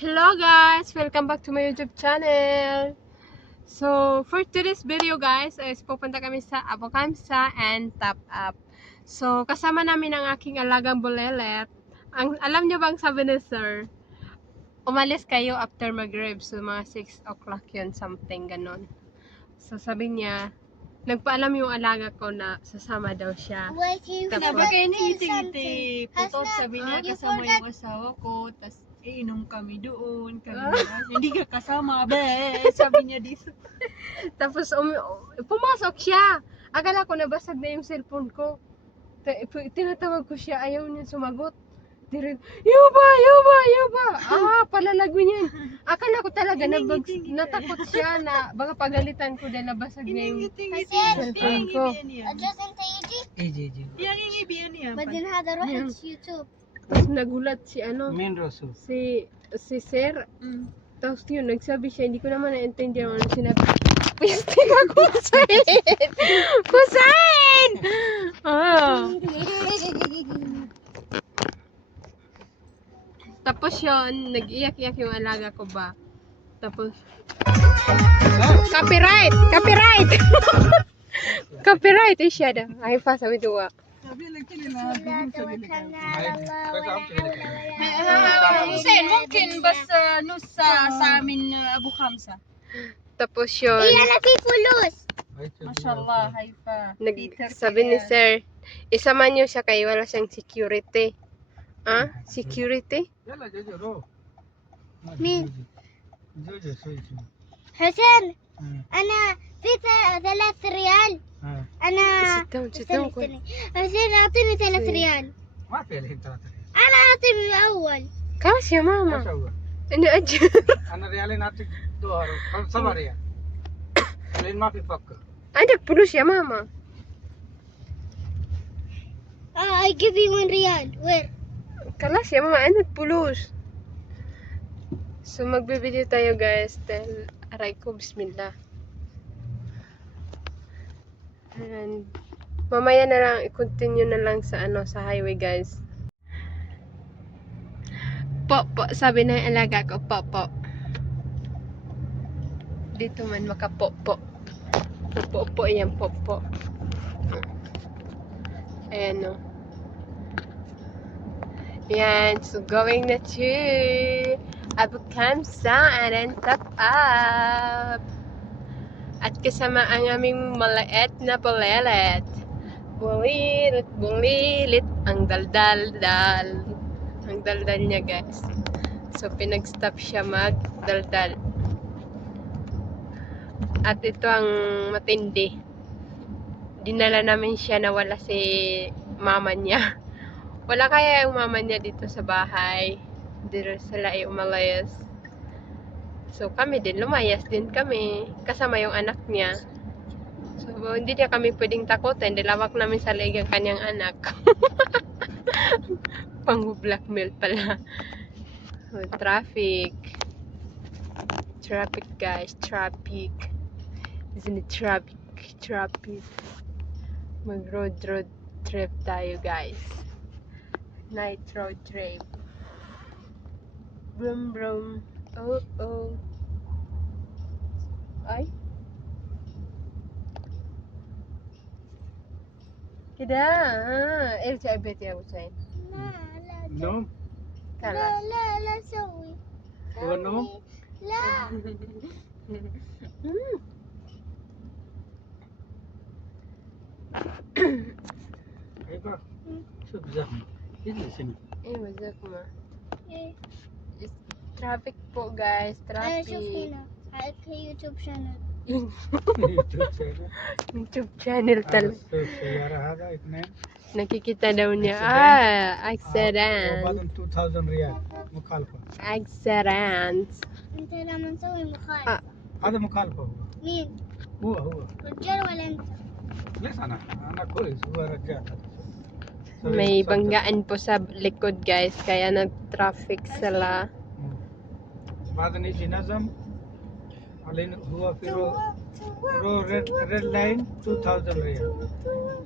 Hello guys! Welcome back to my YouTube channel! So, for today's video guys, is pupunta kami sa Abu Kamsa and Top Up. So, kasama namin ang aking alagang bulelet. Alam niyo bang sabi ni sir, umalis kayo after mag-rib. So, mga 6 o'clock yun, something ganon. So, sabi niya, nagpaalam yung alaga ko na sasama daw siya. Sabi kayo ni iti-iti. Putot sabi niya kasama yung asawa ko. Tapos inom kami doon. Hindi ka kasama. Be! Sabi niya dito. Tapos pumasok siya. Akala ko nabasag na yung cellphone ko. Tinatawag ko siya, ayaw niya sumagot. Yuba! Palalago niyan. Akala ko talaga natakot siya na baka pagalitan ko dahil nabasag na yung cellphone ko. Yang ingibian niya. بعدين هذا روح يوتيوب. Tapos nagulat si مين رسول؟ si sir. Tapos yun, nagsabi siya, hindi ko naman na-intindihan ano sinabi. Pisting ako, Kusain! Kusain! Tapos yun, nag-iyak-iyak yung alaga ko ba. Tapos, copyright! Copyright! Copyright eh siya da. Ay pa, sabi tuwa. Sabi lang nila. توكلنا على الله ولا حول ولا قوة. Hussein, mungkin bas nusa sa amin Abu Khamsa. Tapos yun, أنا في فلوس. Mashallah, haifa. sabi ni sir, isama niyo siya kay wala siyang security. Ah? Security? يلا جوجو رو مين؟ جوجو سوي شو حسين أنا في 3 ريال. أنا Sit down, sit استني down. استني. حسين أعطيني 3 ريال. ما في الحين 3 ريال أنا أعطي من الأول. Kalas ya ايش mama. هو؟ Ano aja? انا ريالين اعطيك 7 ريال لين ما في فك Ada pulus ya mama. I give you 1 ريال. Where? Kalas ya mama, ano pulus. So magbibideo tayo guys. Dahil aray ko, bismillah. And mamaya na lang, i-continue na lang sa sa highway guys. Po, sabi na yung alaga ko, po. Dito man makapo-po. Po, yan, po. Ayan o. Yan, so going na to Abu Kamsa and then Top Up. At kasama ang aming maliit na bulelet. Bulilit ang daldal-dal. Ang daldal niya guys. So pinag-stop siya mag-daldal. At ito ang matindi. Dinala namin siya na wala si mama niya. Wala kaya yung mama niya dito sa bahay. Dito sila ay umalayas. So kami din, lumayas din kami. Kasama yung anak niya. So hindi niya kami pwedeng takutin. Dilawak namin sa leeg ang kanyang anak. Pang-blackmail pala. So, traffic. Traffic guys, traffic. Isn't it traffic? Traffic. Mag-road trip tayo guys. Night road trip. Brum brum. Oh. Ay. Kida. ارجع البيت يا حسين. لا نوم خلاص. لا سوي. هو النوم لا. ايوه شوف زحمه اجلس هنا ايوه زحمة. إيه. Traffic po guys. أنا شوف Traffic. هنا. على يوتيوب شانل. يوتيوب شانل YouTube channel tal. السيارة هذا اثنين Nakikita daw niya. Accident. وبعدين 2000 ريال مخالفة Accident. أنت لما نسوي مخالفة. هذا مخالفة هو مين؟ هو رجال ولا أنت؟ ليش انا كويس هو رجال May banggaan po sa likod guys. Kaya nag-traffic sila. بعدين يجي نظم علينا هو في رو ريد لاين 2000 ريال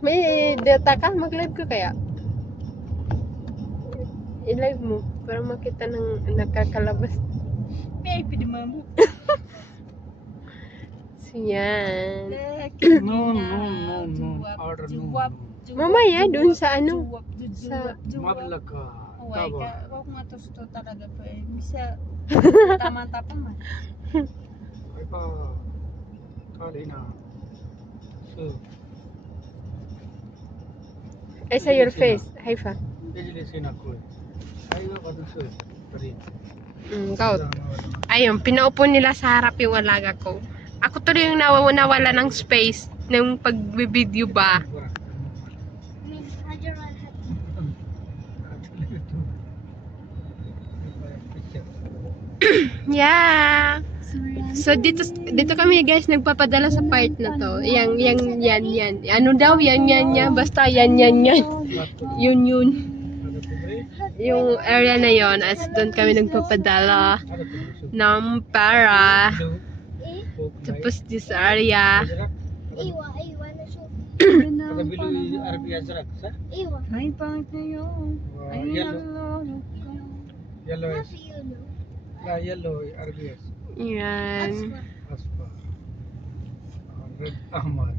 May data ka? Mag-live ka kaya? I-live mo para makita ng nakakalabas. VIP di mamu. So, yan. No. Order no. Mamaya, dun sa ano? Sa- Mablak ka. Uy, Taba. wag mo to talaga pa eh. Bisa tama-tapa man. Ay pa. Kali na. So. I saw your face. Haifa. Ejilisin ako. Ay ba dun so. Pari. Gout. Ayun, pinaupo nila sa harap yung alaga ko. Ako tuloy yung nawawala ng space ng pagbibideo ba. Yeah. So dito kami guys nagpapadala sa part na to. Yan. Ano daw yan. Basta yan. Yun. Yung area na yon as doon kami nagpapadala ng pera. Tapos this area. ايوه انا اشوف Ada bilu Arabi Azrak, sa? ايوه Ay, pangit na yun. Ay, Yellow. Yellow ما is. في يونو La yellow Arabi is. Yan. Aspa. Red Ahmad.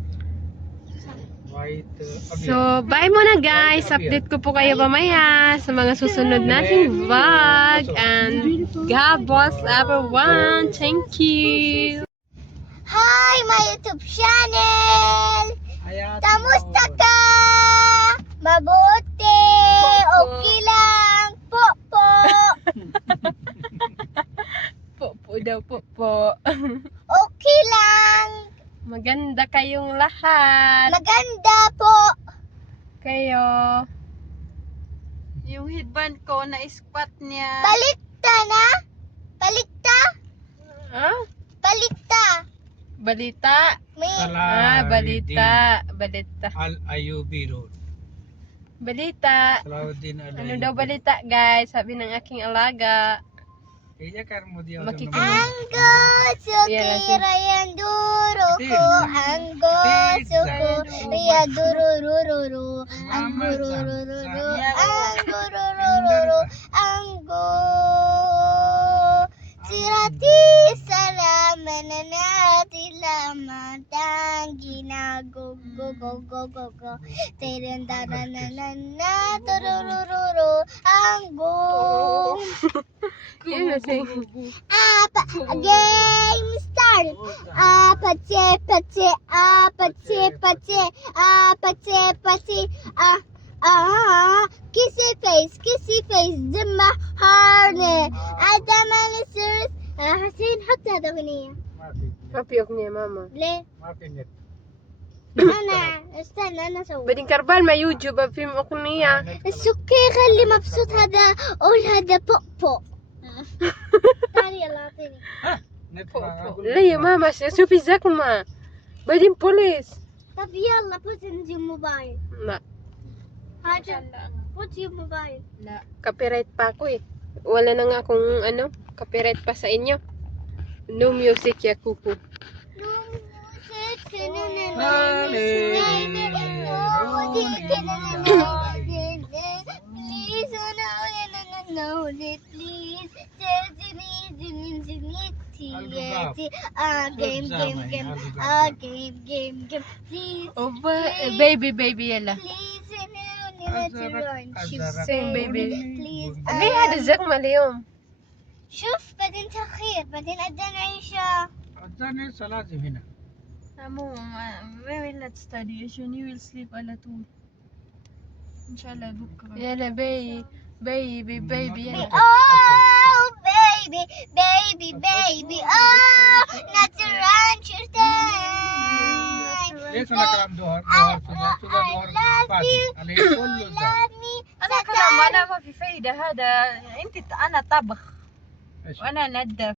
White Abiyah. So, bye muna guys. Update ko po kayo mamaya sa mga susunod nating vlog. And God bless everyone. Thank you. هاي my YouTube channel Ayan. kamusta ka? Mabuti okay lang po Po daw po. okay lang Maganda kayong lahat. maganda po Kayo. Yung headband ko na squat niya. balikta na balikta Ah? balikta Balita. may Balita. Al-Ayubi Road. Balita. Salahuddin Al-Ayubi. Ano daw balita guys? Sabi ng aking alaga. Iya kan mo dia. Makikinig. anggo sukira yang duruku anggo sukira dururururu anggo rurururu anggo rurururu anggo sirati salamananati lama tangina go terendananana turururu anggo Yan na sing. game start. Kissy face دمه هارني عدم السرس حسين حط هذا أغنية Mapiyok niya mama. ليه؟ Maafin niya. استنى أنا أسوي Bading karbal may YouTube ang film ako niya. السكي خلي مبسوط هذا قول هذا بوبو تعالي يلا أعطيني Net na. Laya mama, sufi zakma. Bading police. طب يلا put in your موبايل Na, حاجة put your موبايل copyright pa ako eh. Wala na nga akong copyright pa sa inyo. No music ya kuku. Game, please. Oh, baby yala. Sing baby. Please. Lay hada zakma اليوم. شوف بعدين تأخير بعدين أدنى عيشة Adhan sa lazim hina. Amo, we will not study. Soon you will sleep ala too. Inshallah, bukra. Yala baby yala. Oh baby oh not to run your time Leso na kalam dohar. Sudah dohar. Pati. Alay kullo sa. love me أنا كلام أنا ما في فايدة هذا. أنت أنا طبخ Esh. وأنا ندف.